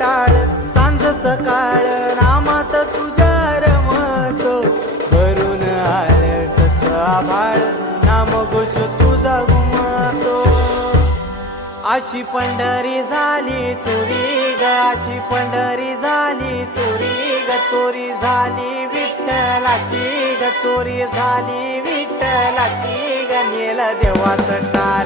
टाळ सांज सकाळ नामात तुझ्या रमतो भरून आळ कसं आभाळ नाम घोष तुझा घुमतो अशी पंढरी झाली चोरी ग अशी पंढरी झाली चोरी ग चोरी झाली विठ्ठलाची ग चोरी झाली विठ्ठलाची ग नेल देवाचं टाळ